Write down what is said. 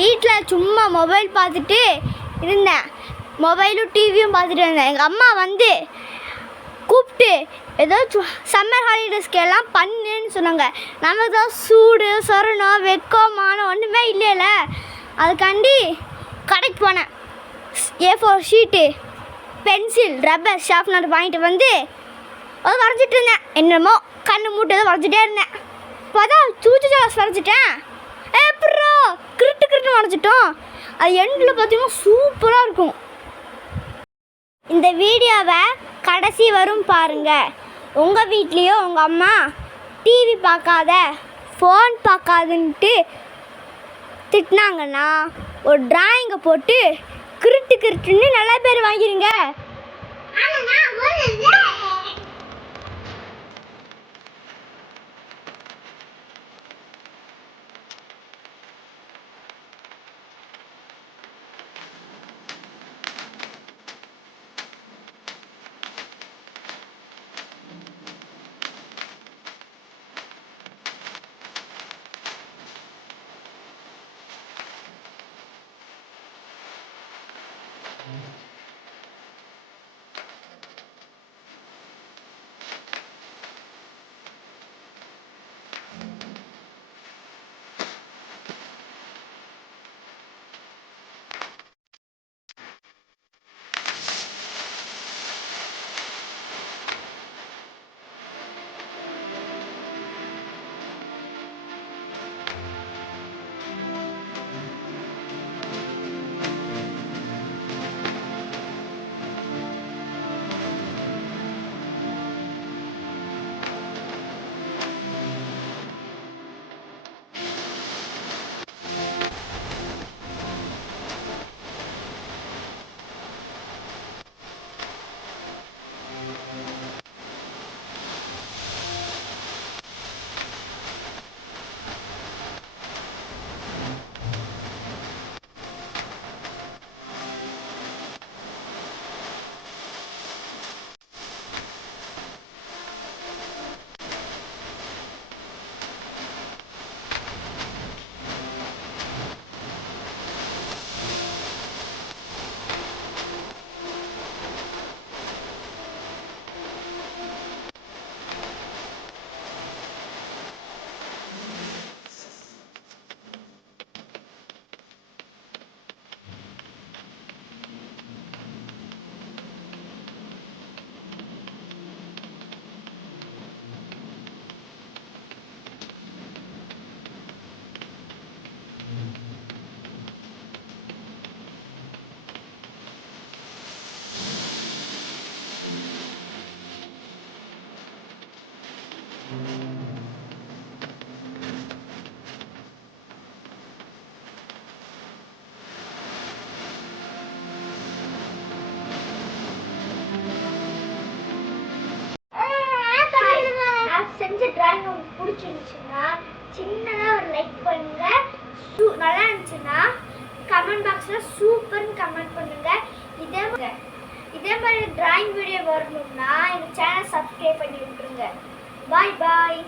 வீட்டில் சும்மா மொபைல் பார்த்துட்டு இருந்தேன். மொபைலும் டிவியும் பார்த்துட்டு இருந்தேன். எங்கள் அம்மா வந்து கூப்பிட்டு ஏதோ சம்மர் ஹாலிடேஸ்க்கு எல்லாம் பண்ணுன்னு சொன்னாங்க. நமக்கு தான் சூடு சொரணம் வெக்கமானம் ஒன்றுமே இல்லைல்ல. அதுக்காண்டி கடைக்கு போனேன். A4 sheet, pencil, rubber, sharpener வாங்கிட்டு வந்து அதை வரைஞ்சிட்டு இருந்தேன். என்னமோ கண்ணு மூட்டை தான் வரைஞ்சிட்டே இருந்தேன். பார்த்தா சூச்சு ஜாஸ் வரைஞ்சிட்டேன். எப்படா கிருட்டு வரைஞ்சிட்டோம். அது எண்டில் பார்த்தீங்கன்னா சூப்பராக இருக்கும். இந்த வீடியோவை கடைசி வரும் பாருங்கள். உங்கள் வீட்லேயோ உங்கள் அம்மா டிவி பார்க்காத ஃபோன் பார்க்காதுன்ட்டு திட்டினாங்கன்னா ஒரு டிராயிங்கை போட்டு கிருட்டுன்னு நல்ல பேர் வாங்கிருங்க. செஞ்ச டிராயிங் உங்களுக்கு பிடிச்சிருந்துச்சுன்னா சின்னதாக ஒரு லைக் பண்ணுங்க. நல்லா இருந்துச்சுன்னா கமெண்ட் பாக்ஸில் சூப்பர்னு கமெண்ட் பண்ணுங்க. இதே மாதிரி டிராயிங் வீடியோ வரணும்னா எங்கள் சேனல் சப்ஸ்கிரைப் பண்ணி விட்டுருங்க. பாய் பாய்.